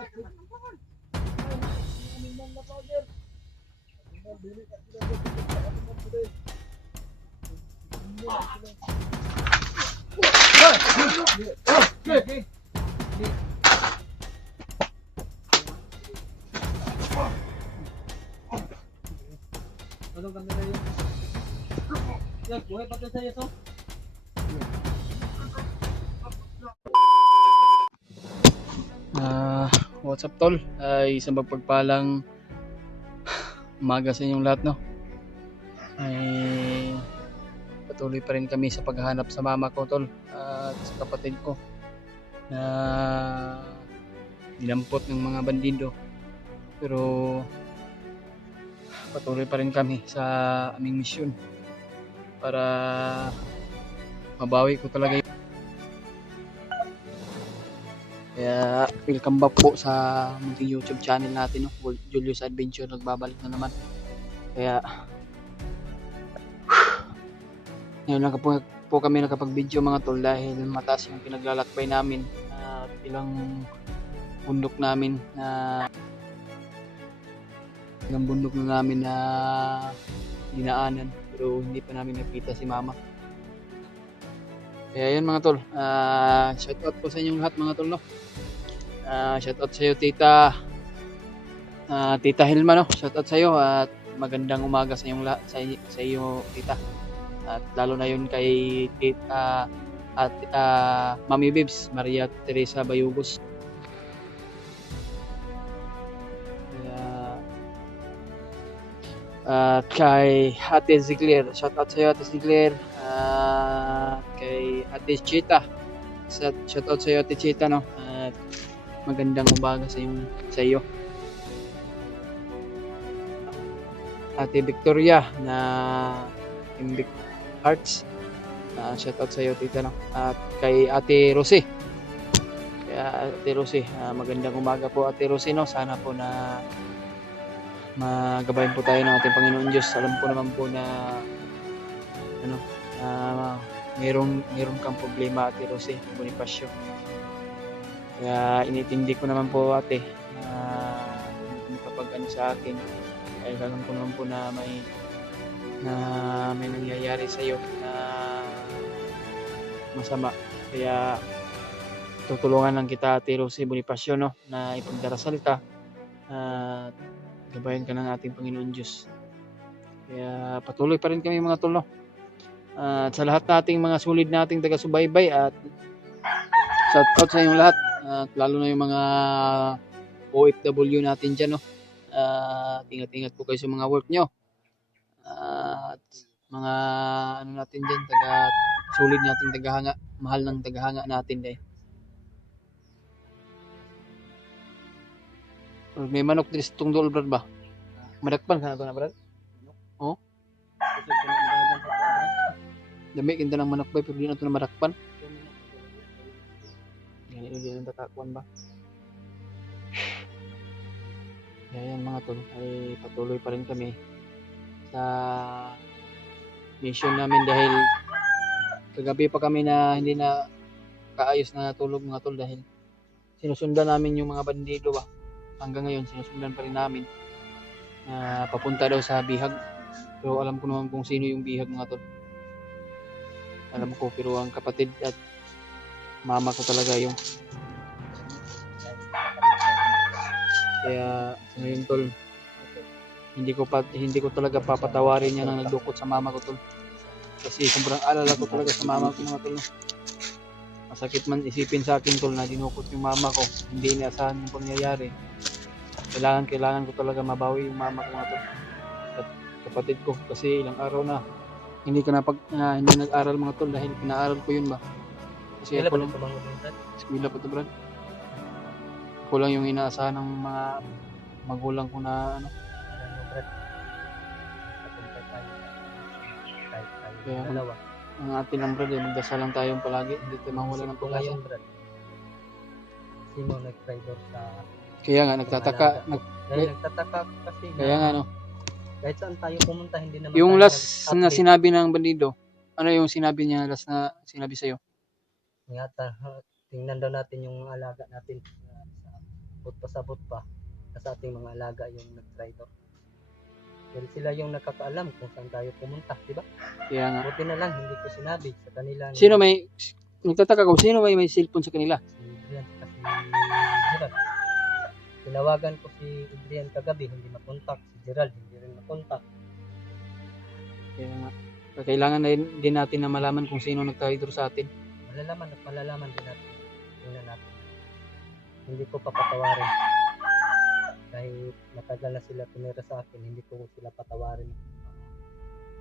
Anong kami na yun? Yan, buhay pa tayo sa'yo to. What's up tol? Ay isang mapagpalang umaga sa inyong lahat, no? Ay patuloy pa rin kami sa paghahanap sa mama ko tol at sa kapatid ko na dinampot ng mga bandido, pero patuloy pa rin kami sa aming misyon para mabawi ko talaga yun. Kaya welcome back po sa munting YouTube channel natin, no? Julius Adventure, nagbabalik na naman. Kaya ngayon lang po kami nakapag-video mga tol dahil mataas yung pinaglalakbay namin at ilang bundok namin na dinaanan, pero hindi pa namin nakita si mama. Kaya yun mga tol, shout out po sa inyong lahat mga tol, no? Shout out sa iyo tita Hilma, no? Shout out sa iyo at magandang umaga sa inyong sa iyo tita. At lalo na yun kay tita at Mami Bibs, Maria Teresa Bayugos. At kay Ate Zigler, shout out sa iyo Ate Zigler. Kay Ate Chita, shout out sa iyo Ate Chita, no? At magandang umaga sa iyo. Ate Victoria na Imbic Arts, shout out sa iyo tita, no? At kay Ate Rosie, magandang umaga po Ate Rosie, no? Sana po na magabayan po tayo ng ating Panginoon Diyos. Alam po naman po na mayroong kang problema Ate Rosie Bonifacio. Kaya initindi ko naman po ate hindi kapag sa akin, dahil alam ko naman po na may nangyayari sa iyo na masama. Kaya tutulungan lang kita Ate Rosie Bonifacio, no? Na ipagdarasal ka at gabayan ka ng ating Panginoon Diyos. Kaya patuloy pa rin kami mga tol, no? At sa lahat nating mga sulid nating taga-subaybay, at shout out sa inyong lahat, at lalo na yung mga OFW natin dyan, no? Ingat-ingat po kayo sa mga work nyo, at mga natin dyan, sulid nating tagahanga, mahal ng tagahanga natin dahil may manok din sa tungdol, brad ba? Madakpan ka na ito na, brad? Oo? Dami, kinta ng manok ba, pero di na ito na madakpan. Yan, hindi na tatakuan ba? Kaya yan mga tol, ay patuloy pa rin kami sa mission namin dahil kagabi pa kami na hindi na kaayos na natulog mga tol dahil sinusundan namin yung mga bandido ba. Hanggang ngayon sinusundan pa rin namin papunta daw sa Bihag, pero alam ko naman kung sino yung Bihag mga tol, alam ko, pero ang kapatid at mama ko talaga yung, kaya ngayon tol hindi ko talaga papatawarin yan ang nagdukot sa mama ko tol, kasi sobrang alala ko talaga sa mama ko mga tol. Masakit man isipin sa akin tol na dinukot yung mama ko, hindi inaasahan yung pangyayari. Kailangan ko talaga mabawi yung mama ko mga tol at kapatid ko, kasi ilang araw na hindi nag-aral mga tol dahil pinaaral ko yun ba, kasi ako lang eskwela pa to, brad. Ako lang yung inaasahan ng mga magulang ko na kaya ang atin lang, brad, magdasal lang tayo palagi, hindi tayo mawala ng pag-asa. Sino nag-driver sa... Kaya nga nagtataka kasi kaya nga, no? Kahit saan tayo pumunta, hindi naman Yung tayo last na sinabi ng bandido, ano yung sinabi niya last na sinabi sa'yo? tingnan daw natin yung alaga natin sa food pasabot pa sa ating mga alaga yung nag-traitor. Dahil sila yung nakakaalam kung saan tayo pumunta, di ba? Kaya nga. Buti na lang, hindi ko sinabi sa kanila. Sino nagtataka ko, sino may cellphone sa kanila? Si Adrian kasi Gerald. Tinawagan ko si Adrian kagabi, hindi makontak. Si Gerald, hindi rin makontak. Kaya nga. Kailangan na din natin na malaman kung sino nag-traitor sa atin. Malalaman din natin. Tingnan natin. Hindi ko papatawarin. Dahil matagal na sila tumira sa akin, hindi ko sila patawarin.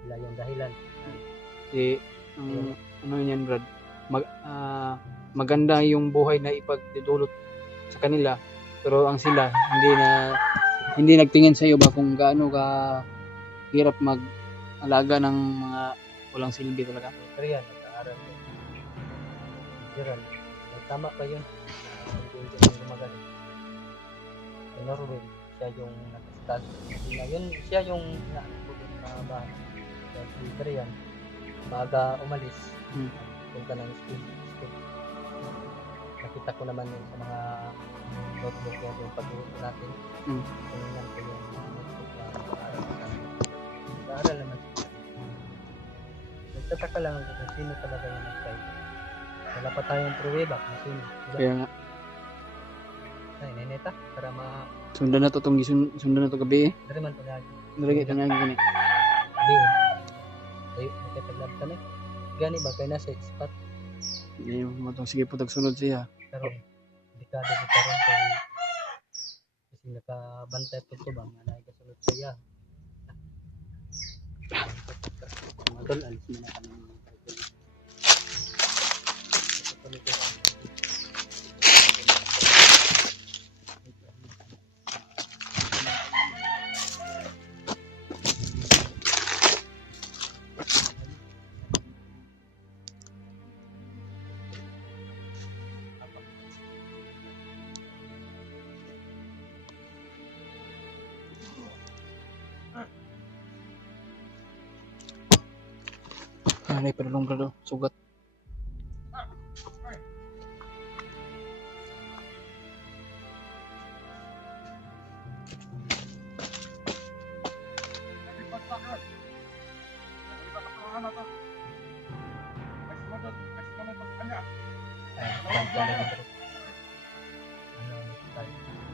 Sila yung dahilan. Ano yan, Brad? Maganda yung buhay na ipagdudulot sa kanila, pero ang sila hindi nagtingin sa iyo ba kung gaano ka hirap mag-alaga ng mga walang silbi talaga. Pero yan, nag-aaral ko. Gerald, tama pa yun. Hindi siya gumagaling. Si Norway, siya yung nakastag. Siya yung naano dun sa bahay. Kaya si Brian, maaga umalis. Punta ng school. Nakita ko naman yun sa mga notebook niya yung pag-uusap natin. Tingnan ko yung notebook na pag-aaral natin. Nag-aaral naman siya. Nagtataka lang ako kung sino talaga yung nag-try. Wala pa tayong pruweba kung sino. Diba? Kaya nga. Ay, neneta, para Sundan na to gabi eh. dari man pag-agi. Nalagay ka na gani. Di, tayo, nagkataglab kami. Gani ba, kaya nasa spot. Hindi mo itong sige po tagsunod siya. Pero, dekada ko pa rin kay kasi nakabantay po ito ba, nga nagkasunod siya. Madol, alis mo na kami. Ay, padulong brado, sugat.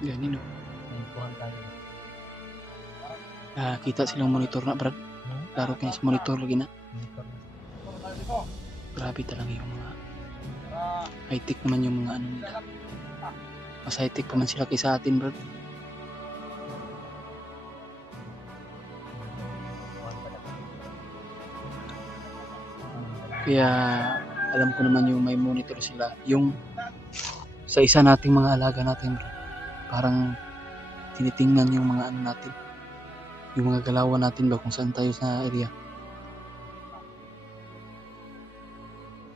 Yan nino. Kita silang monitor na brad. Laro kaya sa monitor lagi na. Grabe talaga yung mga high-tech naman yung mga ano nila. Mas high-tech pa man sila kaysa atin brad. Kaya alam ko naman yung may monitor sila. Yung sa isa nating mga alaga natin bro. Parang tinitingnan yung mga ano natin. Yung mga galawan natin ba kung saan tayo sa area.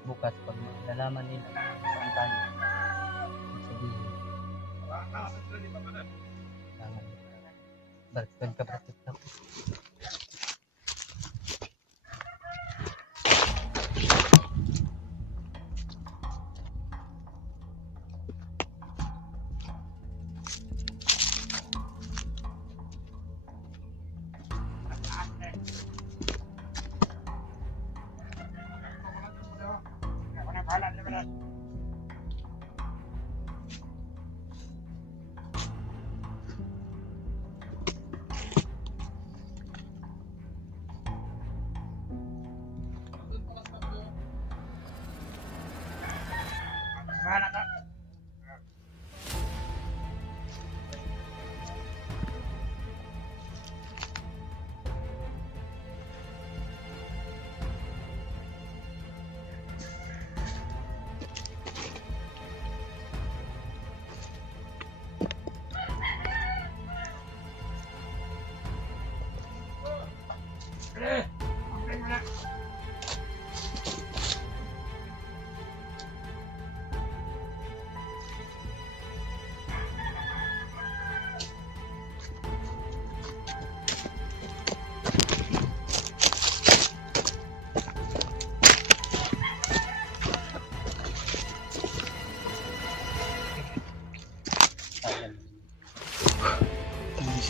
Bukas pag nalaman nila saan tayo. Sabihin. Balik ka praktik na.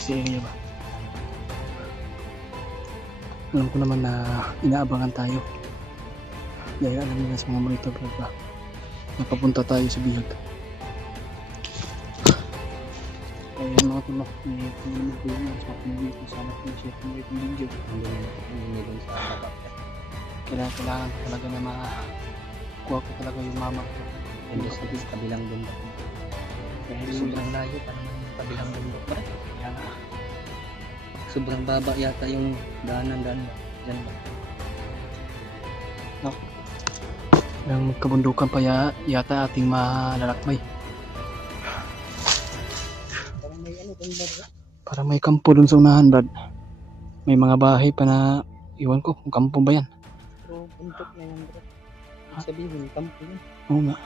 Privacy area ba? Alam ko naman na inaabangan tayo. Dahil alam nila sa mga monitor vlog ba, napapunta tayo sa bihag. Kaya mga tulo, may pumili ko yun sa pumili ko sana kung share kung itong video. Hindi doon sa baba. Kailangan ko talaga na makuha ko talaga yung mama ko. Hindi sa kabilang bundok. Dahil Sobrang layo pa naman yung kabilang bundok. kaya na, Sobrang baba yata yung daanan dyan ba? yung kabundukan pa yata ating malalakbay. Parang may ano doon ba? Para may kampo dun sa unahan, Brad. May mga bahay pa na iwan ko kung kampo ba yan. Pero bundok na yan bro. Sabihin, kampo yun. Oo nga.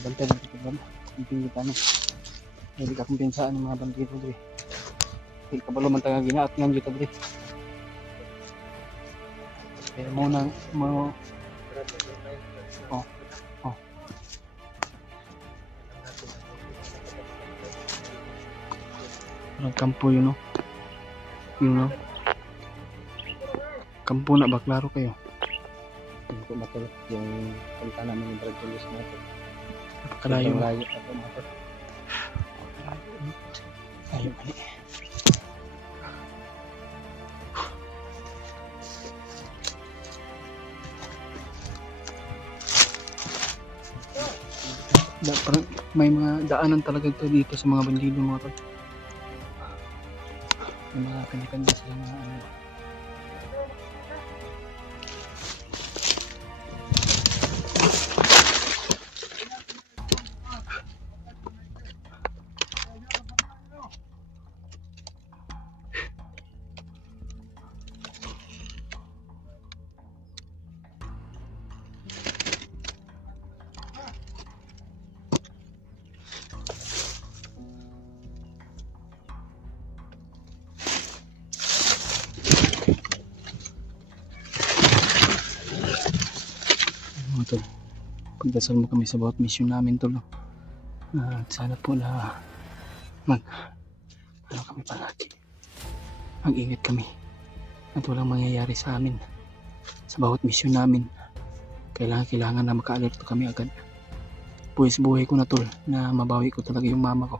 Bantay lang ito, Brad. Kumping kita no. Hindi ka kumpensaan ng mga bandido, Dre. Hindi ka ba lumang taga ginaat nga dito, Dre. Kaya muna, Oh, oh. Kampo yun, no? Yun, no? Kampo na ba? Klaro kayo? Hindi ko matulog yung punta namin yung Brad Julius natin. Napakalayo. Sobrang layo ako matulog. Ayaw mali. Parang may mga daanan talaga ito dito sa mga bandido mga tol. May mga kanya-kanya sila mga ano. Mga tol, pagdasal mo kami sa bawat mission namin tol. At sana po na ano kami palagi. Mag-ingat kami. At walang mangyayari sa amin. Sa bawat mission namin. Kailangan na maka-alerto kami agad. Buhay ko na tol na mabawi ko talaga yung mama ko.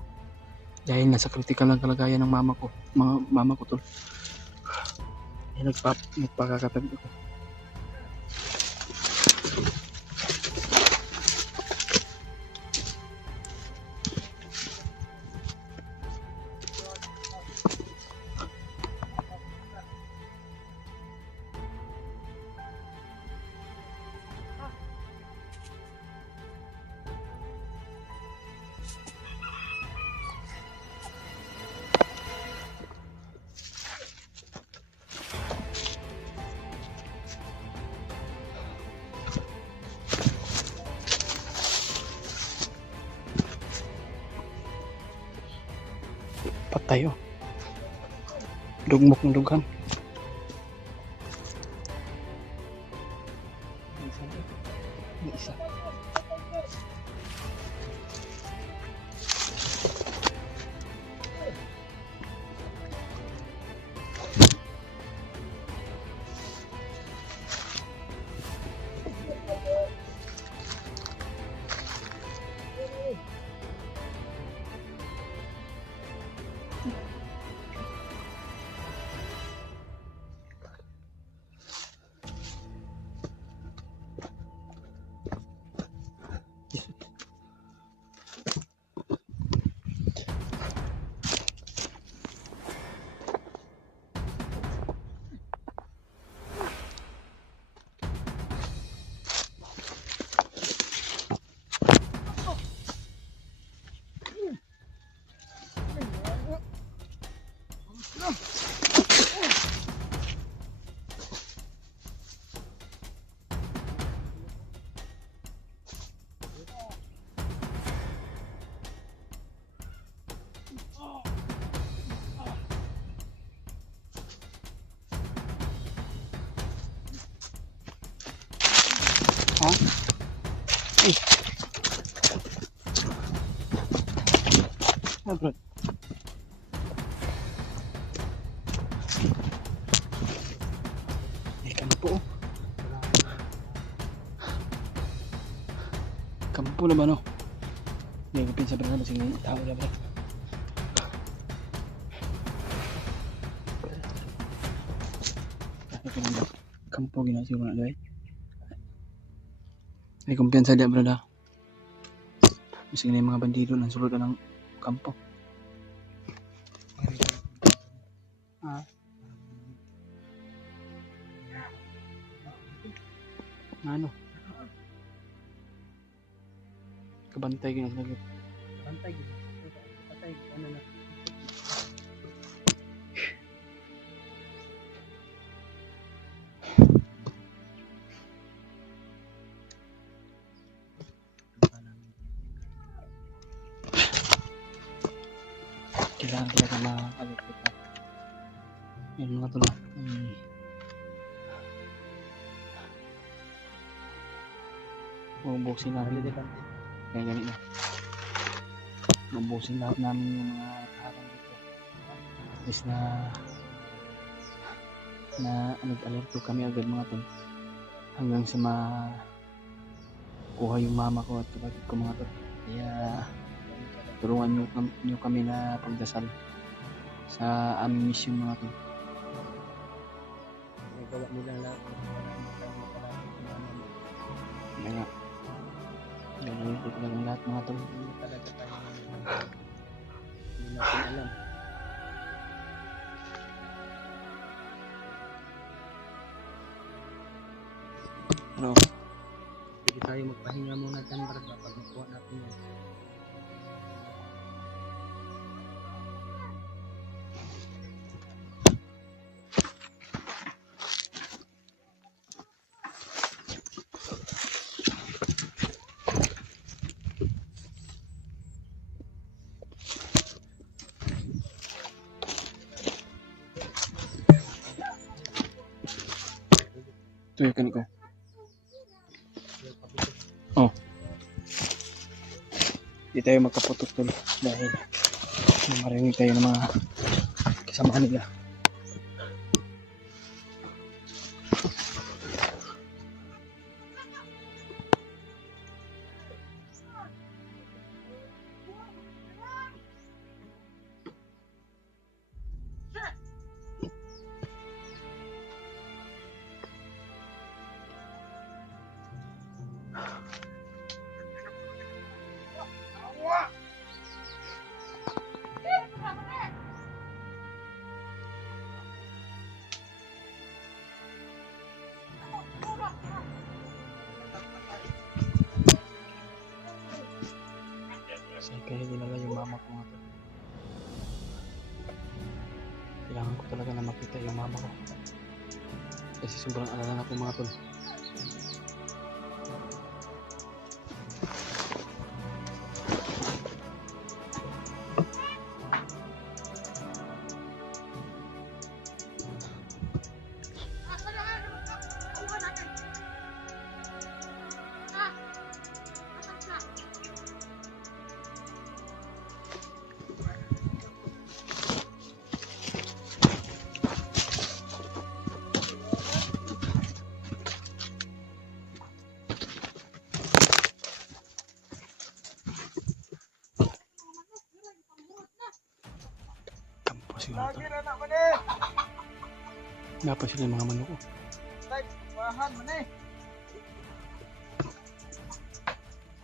Dahil nasa critical lang kalagayan ng mama ko tol. Ay nagpakakatag ako. Patay oh. Dugmok ng dughan. Isa. Ha? Ah, bro. May kampo. Oh. Kampo naman oh. May kapin sa brada. Sige, tao na bro. Kampo ginagawa na guys. May kumpiyansa dia brada. Kasi yung mga bandido nang sulod ng kampo. Ah. Ano? Kabantay ginagawa. Bantay gitu. Patay ano na. Kailangan talaga ma-alert kita. Yun mga tula. Ubusin namin. Kaya ganit na. Ubusin lahat namin yung mga kaharang dito. At least na nag-alerto kami agad mga tol. Hanggang sa kuha yung mama ko at kapatid ko mga tol. Kaya tulungan nyo kami na pagdasal sa aming mission mga tol. Nagawa nila lahat. Kaya nga. Gagawin ko talaga ang lahat mga tol. Hindi talaga tayo hindi natin alam. Pero Sige tayo magpahinga muna dyan para pag nakuha natin yan. ito yung kaniko. Oh. Di tayo magkaputok tol dahil marinig tayo ng mga kasama nila. Kaya dinala yung mama ko nga. Kailangan ko talaga na makita yung mama ko. Kasi sobrang alala na ko mga tol. Lagi na naman eh. Dapat sila mga manok ko. Bahan man eh.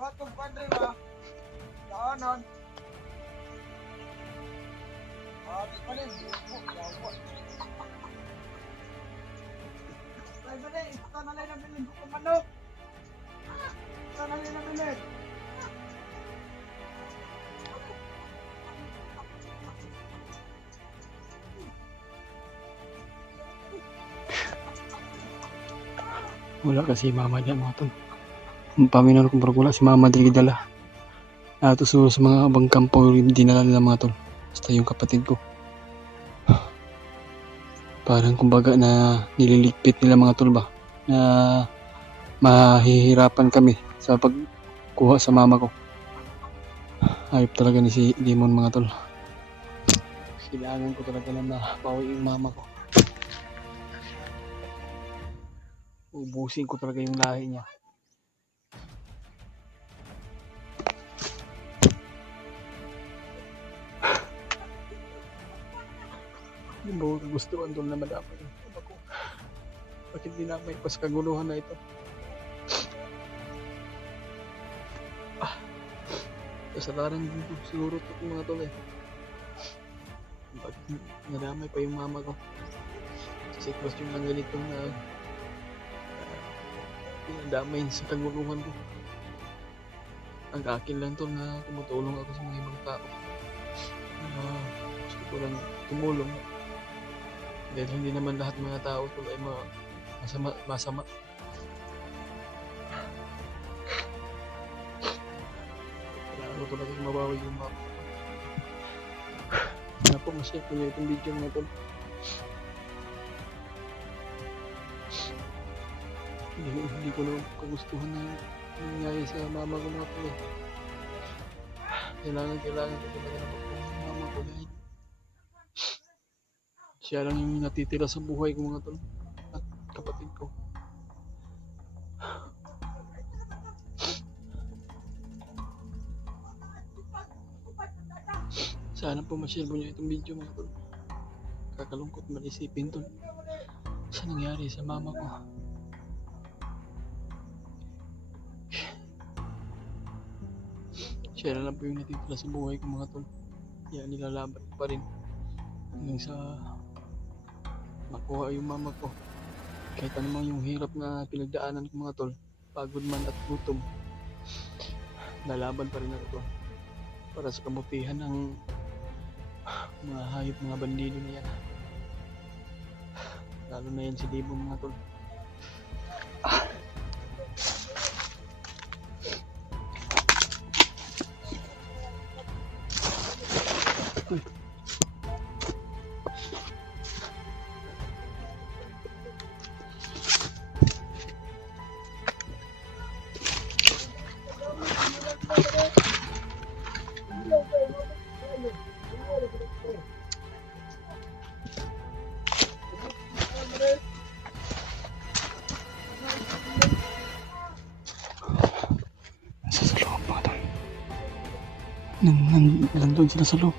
Batong padre ba? Daanan. Di pa rin. Ay ba eh, ito na lang nabilin ko manok. Ito na lang nabilin. Wala kasi mama niya mga tol. Ang paminan kong wala si mama dili dala. Ato sa mga abang kampo dinala nila mga tol. Basta yung kapatid ko. Parang kumbaga na nililigpit nila mga tol ba. Na mahihirapan kami sa pagkuha sa mama ko. Hayop talaga ni si Demon mga tol. Kailangan ko talaga na mapawi yung mama ko. Ubusin ko talaga yung lahi niya. Hindi mo kagustuhan tol na madapat yung mama ko. Bakit dinamay pa sa kaguluhan na ito? Kasalanan din to siguro ito mga tol eh. Bakit nadamay pa yung mama ko sa sitwasyon ng ganitong pinadamay sa kaguluhan ko. Ang akin lang tol na tumutulong ako sa mga ibang tao. Gusto ko lang tumulong dahil hindi naman lahat mga tao tol ay masama. Kailangan ko talaga mabawi yung mama ko. Sana po ma-share ko nyo itong video mga tol. Hindi ko naman kagustuhan na nangyari sa mama ko mga tol eh. Kailangan ko talaga na magpapalala yung mama ko dahil siya lang yung natitira sa buhay ko mga tol at kapatid ko. Sana po ma-share mo nyo itong video mga tol. Kakalungkot man isipin tol sa nangyari sa mama ko. Siya na lang po yung natitira sa buhay ko mga tol. Kaya nilalaban ko pa rin hanggang sa makuha yung mama ko. Kahit anumang yung hirap na pinagdaanan ko mga tol, pagod man at gutom, lalaban pa rin ako tol para sa kabutihan ng mga hayop, mga bandido na yan. Lalo na yan si Debo mga tol. Nandun sila sa loob.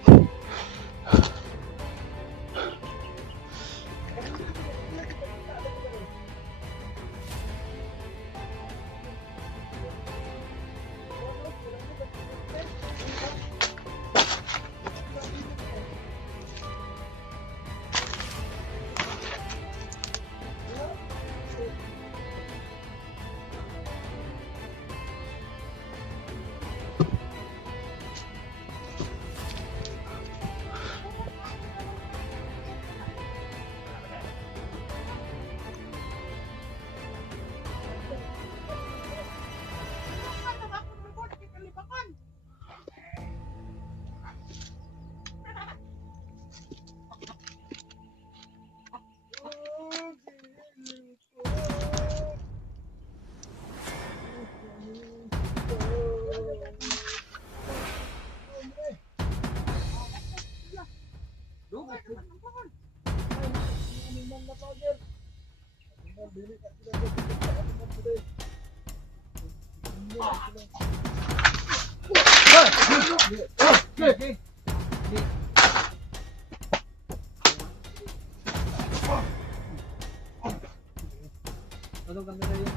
Ano kami na yun?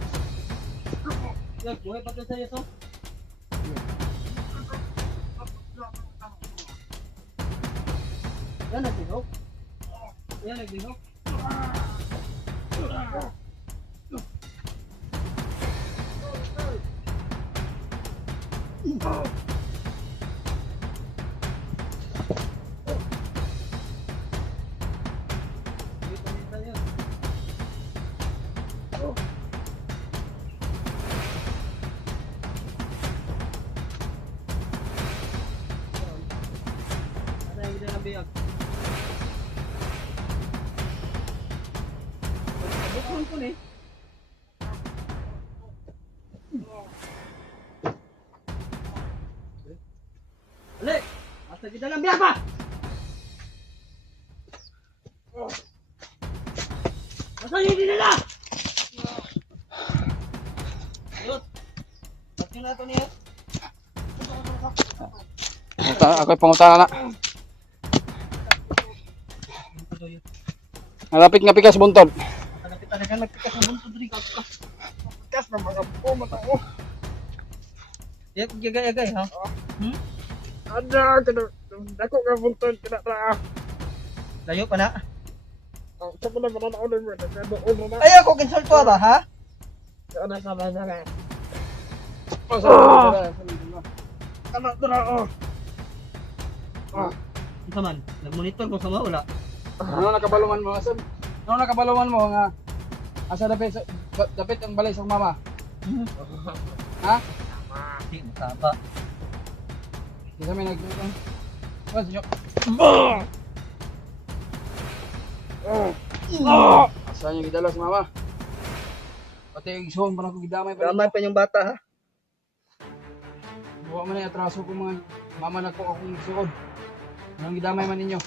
Yan, buhay pa sa iyo to? Yan, nagbihok? Yan, nagbihok? Biag. Bukon ko ni. Ali! Asa kita lang biyak pa! Nasaan yung dinala? Ayun! Ba't yung nato niya? Ako'y pangutana na. Nalapit nga pikas buntod. Talaga nagpikas ng buntod rin. Pikas na mga pumat ako. Yagay, ha? Ada, dako ka buntod, kinata. Layo pa na. Sa pala mananaw na mo, nagkadoon na. Ay, ako kinsulto ba, ha? Ano sa mga nga? Anak na ako. Ito man, nag-monitor ko sa wala. Ano nakabalungan mo? Ano nakabalungan mo nga? Asa dapit ang balay sa mama? Ha? Hindi, masaba. Isa may Wala sinyo. Asa niyo gidala si mama? Pati yung isuon pa na ko gidamay pa. Gamay pa yung bata, ha? Buwa man ay atraso ko mga mama na ko akong suod. Anong gidamay man ninyo?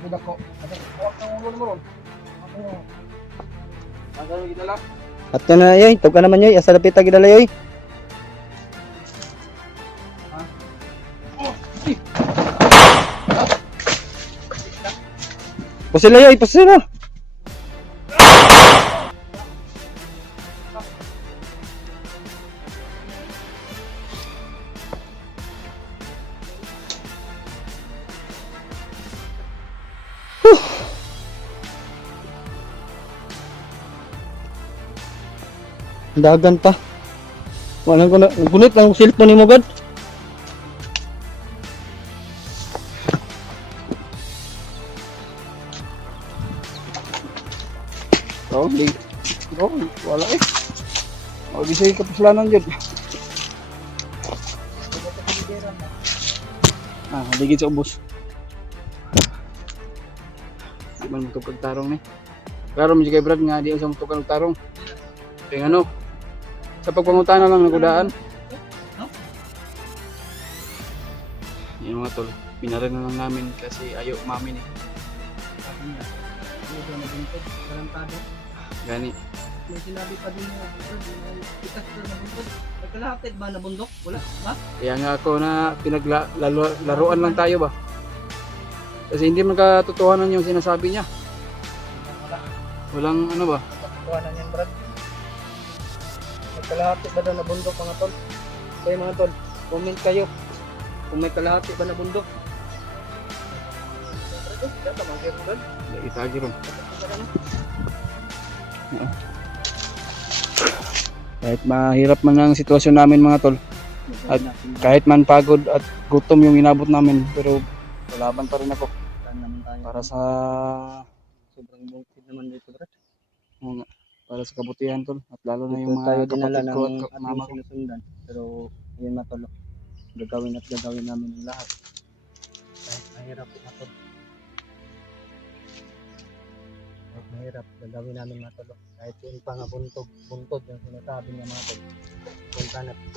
Buda ko. Huwag kang ulo mo ron. Asa niyo gidala? At ka na, yoy. Tawag ka naman, yoy. Asa lapit tagi dala, yoy. Pusila, yoy. Pusila. Dagan pa. Walang ko na. Gunit ang cellphone ni mo, God. Oh, wala eh. Oh, bisay kapuslanan jud. Ligid sa ubos. Di man mo tukag tarong ni. Klaro mo si kay Brad nga di sa mo tukag tarong. Kaya ano? Sa pagpangutana lang nagudaan. Yung mga tol, binarin na lang namin kasi ayaw umamin eh. Gani. May sinabi pa din mo, ikas ka na bundok. Nagkalahapit ba na bundok? Wala, ba? Kaya nga ako na pinaglalaruan lang tayo ba? Kasi hindi man katotohanan yung sinasabi niya. Walang ano ba? Katotohanan yan, Brad. Nagkalahapit ba daw na bundok, mga tol? Kaya mga tol, comment kayo. Kung may kalahati ba na bundok? Dito, mga Brad. Itagi ron. Kahit mahirap man ang sitwasyon namin mga tol, at kahit man pagod at gutom yung inabot namin, pero lalaban pa rin ako para sa sobrang bungkid naman dito, Brad. Para sa kabutihan tol, at lalo na Dito yung tayo mga dinala kapatid ko ng at mama ko. sinusundan. Pero yun matolo, gagawin namin ang lahat. Kahit mahirap matolo. Kahit mahirap, gagawin namin matolo. Kahit yun pa nga buntod yung sinasabi niya matolo.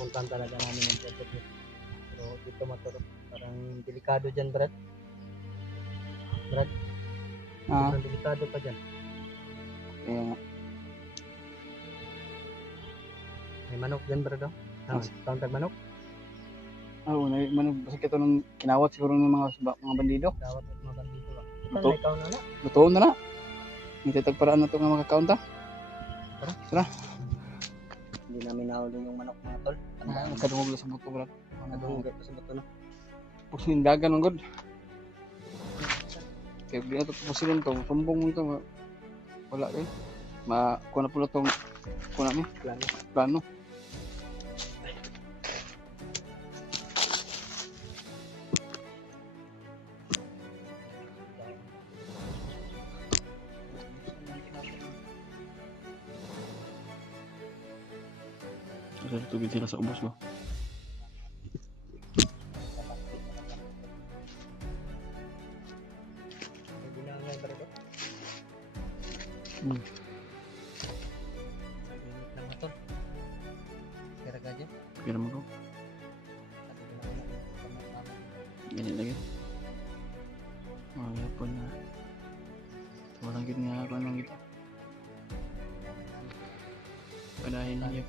Puntan talaga namin yung project niya. Pero dito matolo, parang delikado dyan, Brad. Sobrang delikado pa dyan. Kaya nga. May manok dyan, Brad, oh. Counter manok. Oo, basta ito nung kinawat siguro ng mga bandido. Dawat at mga bandito ba? Luto. Ikaw na na. Lutoon na na. Nititag paraan na ito nga makakaunta. Tara. Hindi namin nahuli yung manok, mga tol. Nakadungog na sa buto bro. Nadungog ito sa bato na. Puso yung dagan ng god. Kaya di na ito pusilin ito. Sumbong mo ito. Wala kayo. Kuha na pula itong plano. Kasi tubig sila sa ubos ba? Hmm. Init na matol. Kira ka dyan. Pero mo ko. Kasi ginawa Ganyan lagi. Mga po na. Walang gid nga ako lang ito. Padahin na yun.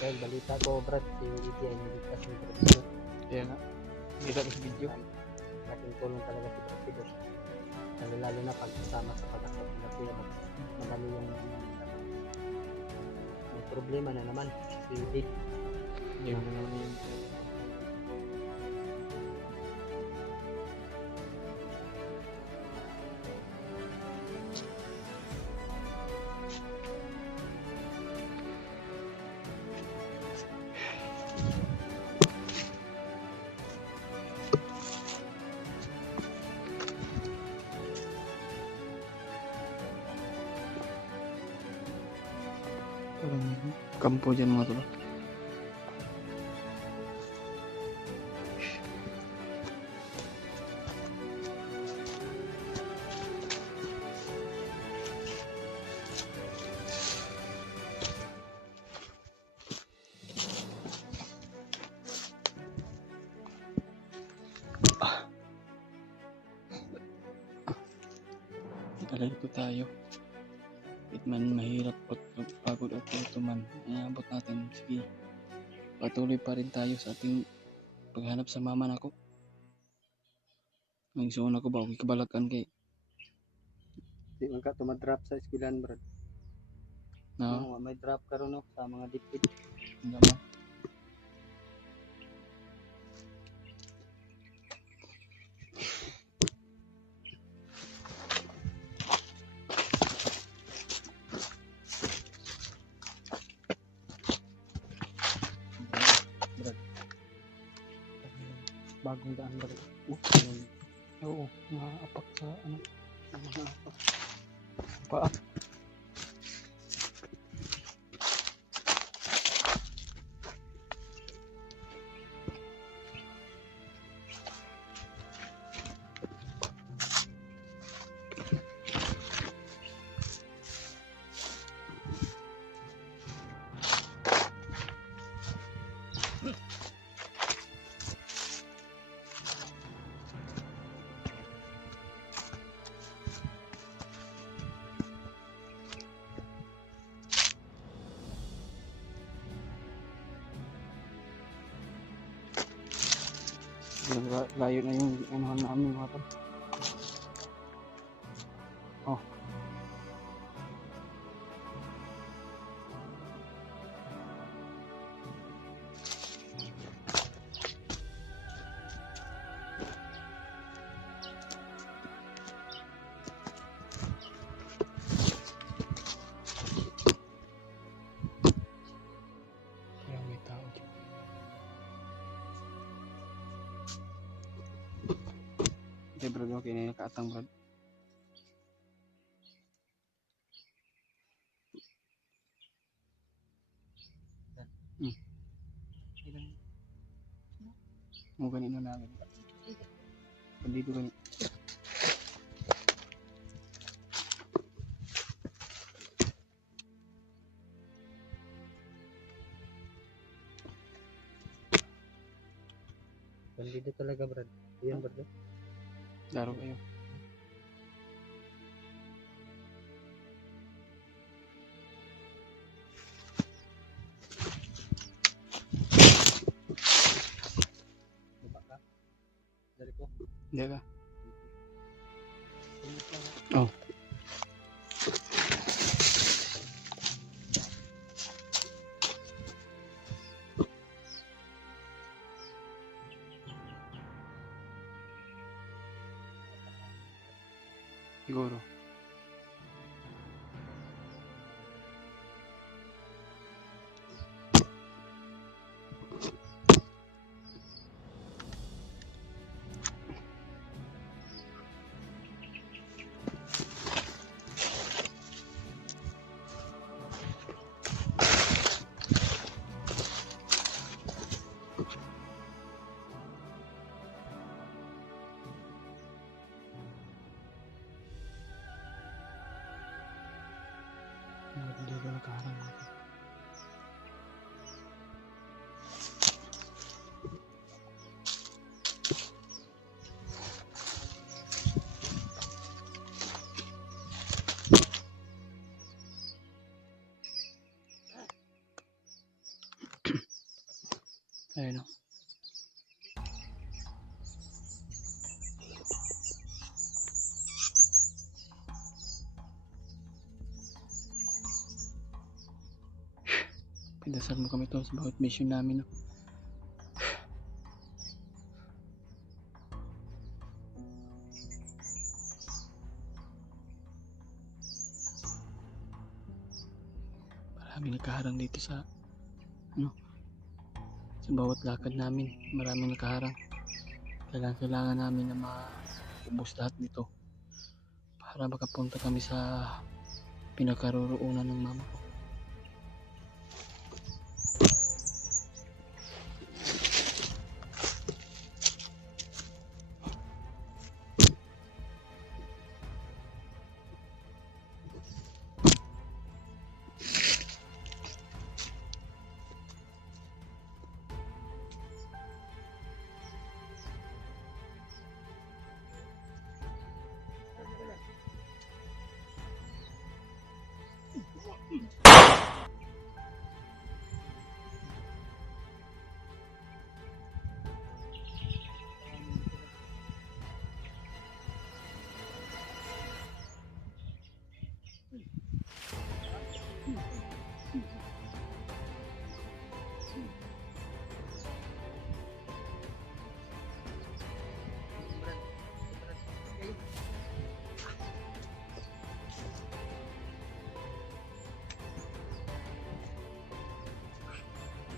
Well, balita ko, Brad, si Lydia ay niligtas ni Brad. Kaya nga. Kita ko sa video. Laking tulong talaga si Brad Pido. Lalo na pag kasama sa pag-asap na kuya, madali yung may problema na naman si Dave. Hindi mo naman yun. Kampo dyan mga tolo. Talaga po tayo. Kahit man mahirap at pagod at ito man, iabot natin. Sige, patuloy pa rin tayo sa ating paghanap sa mama nako. Ang suon ako ba, kabalakan kay Di man ka tumadrap sa eskwelahan, Brad. na May drop ka ron sa mga dipit. naman. Bagong daan, Brad. Oo, maapak sa ano, mga apak. Paa. Layo na yung anuhan namin mga tol. Oh. Kaya may tao dyan. Okay bro, okay na yung nakaatang bro. Mo ganito na namin. Dito ganito. Bandido talaga, Brad. Yan, Brad. Laro kayo. Diba ka? Dari ko. Hindi ka? Ingat lang, ha? Oh. Siguro. Dasal mo kami to sa bawat mission namin, no? Maraming nakaharang dito sa sa bawat lakad namin. Maraming nakaharang. Kailangan namin na maubos lahat dito para makapunta kami sa pinagkaroroonan ng mama ko.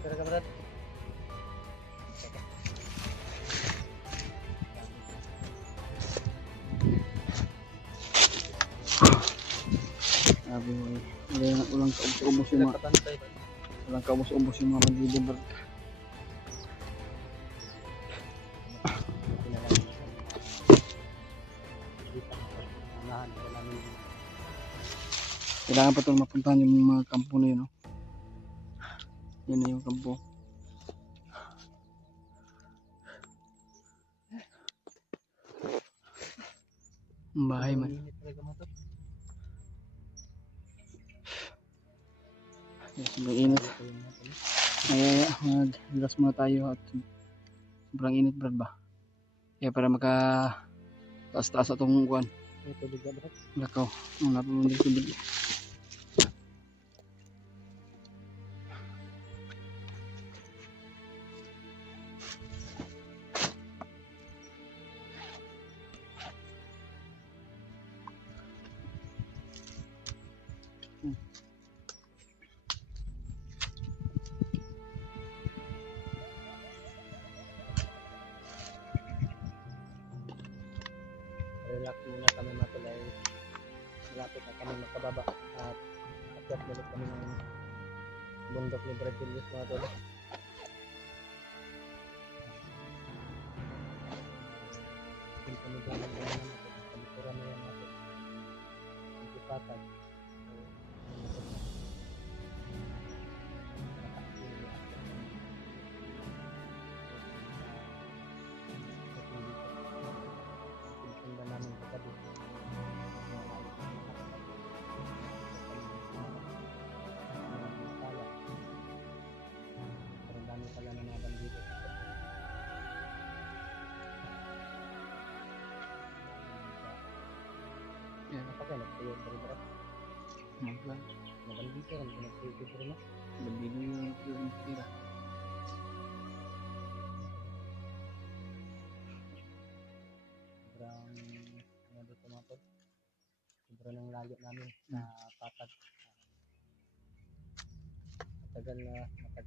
Tara ka, Brad. Sabi mo walang kaubos-ubos yung mga Nakapantay. walang kaubos-ubos yung mga bandido, bro. Kailangan pa itong mapuntahan yung mga kampo na yun, no? Yan na yung kampo. Ang bahay man. Yes, sobrang init. Ay, mag-relax muna tayo at sobrang init, Brad, ba? Kaya para maka taas-taas atong kuwan. Ito liga, Brad. Lakaw. Ang napamundin ko dito. Relax muna kami matulay. Malapit na kami makababa at akyat balik kami ng bundok ni Brad Julius mga tol. Kung kami dyan ang gano'n natin, kalikuran na yan natin. Ang kipatag. Pinaganda namin kagabi. Parang dami pala na mga bandido. Yan. Napaka nagtuyo pa rin, Brad. Mga Nabandito rin, pinagtuyo pa rin, no? bandido yung tira. Sobrang ano dito mga tol. Sobrang ang layo namin na patag.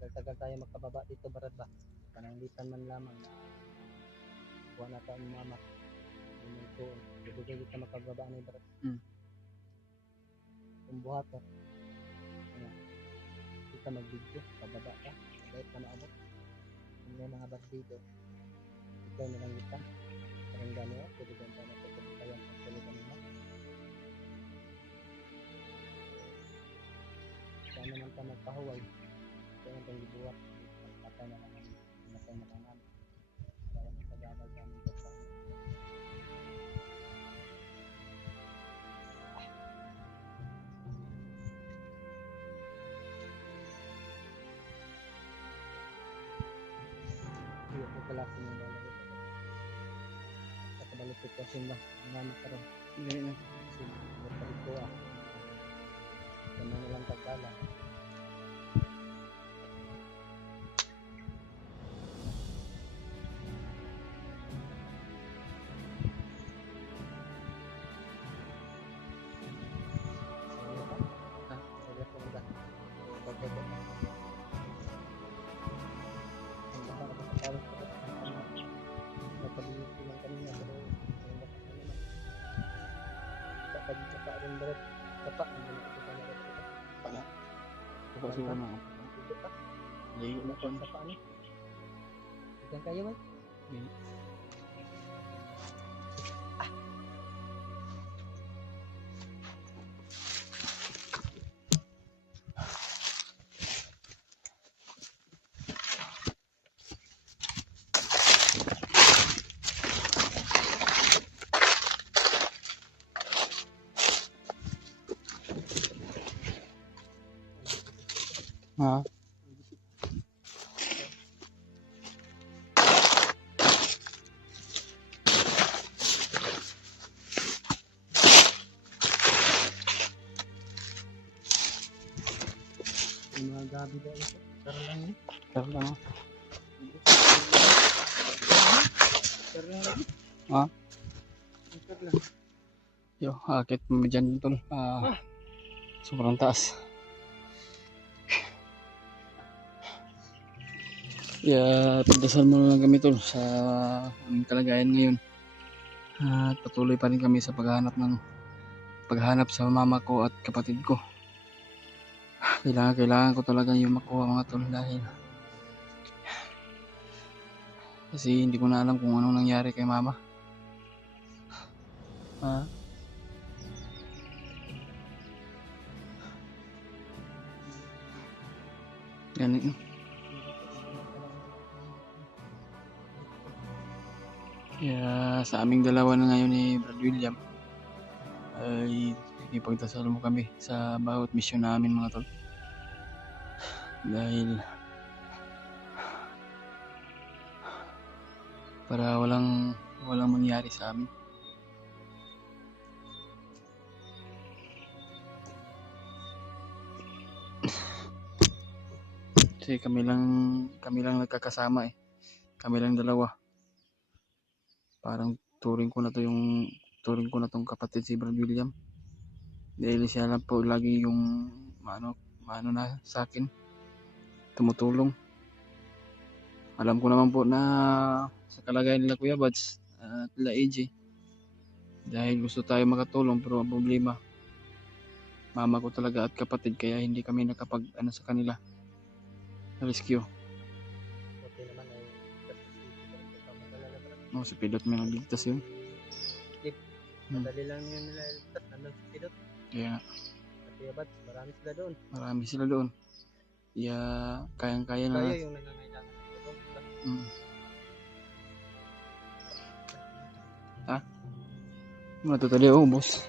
Matagal tayo magkababa dito, Brad, ba? Pananglitan man lamang na kuha na tayo ng mama. Ito, bibigay kita makababa ni Brad. Kung buhato. Ano, kita mag-video, pababa ka. Kahit na maabot. Kung may mga bandido, ikaw na lang kita. Parang gano'n, pwede ka na pagkakayan ang salita nila. Kaya naman ka magpahuway. Kaya naman kang gibuhat. Patay na naman. Matay na naman. Kaya naman pag-abag namin sa iya, pagkalasin yung bala ito. Sa kabalik sitwasyon ba? Ang karon. Hindi na. Kasi nagpalit ko ah. Kaya na lang pagkala. pa siguro na. Dito pa. Layo mo pa. Sa paano? Ikan kayo man. Ha? Yung mga gabi dahil ito. Tara lang yun. Tara lang. Tara lang lagi. Ha? Tara lang. Yo, akit mo dyan tol. Sobrang taas. Pagdasal mo lang kami tol sa aming kalagayan ngayon. At patuloy pa rin kami sa paghanap sa mama ko at kapatid ko. Kailangan ko talaga yung makuha mga tol dahil kasi hindi ko na alam kung anong nangyari kay mama. Ganun. Kaya sa aming dalawa na ngayon ni Brad William ay ipagdasal mo kami sa bawat misyon namin mga tol. Dahil para walang mangyari sa amin. Kasi kami lang nagkakasama eh. Kami lang dalawa. Parang turing ko na tong kapatid si Brad William. Dahil siya lang po lagi yung maano na sa akin. Tumutulong. Alam ko naman po na sa kalagayan nila Kuya Buds at nila AJ. Dahil gusto tayo makatulong pero ang problema mama ko talaga at kapatid kaya hindi kami nakapag sa kanila. Rescue. Buti naman ay Si Pilot may nagligtas yun. Madali lang yun nila iligtas. Nandun si Pilot. Kaya At Yabats, marami sila doon. marami sila doon. Kaya kayang-kaya na. Tayo yung nangangailangan ng tulong. Matutali boss.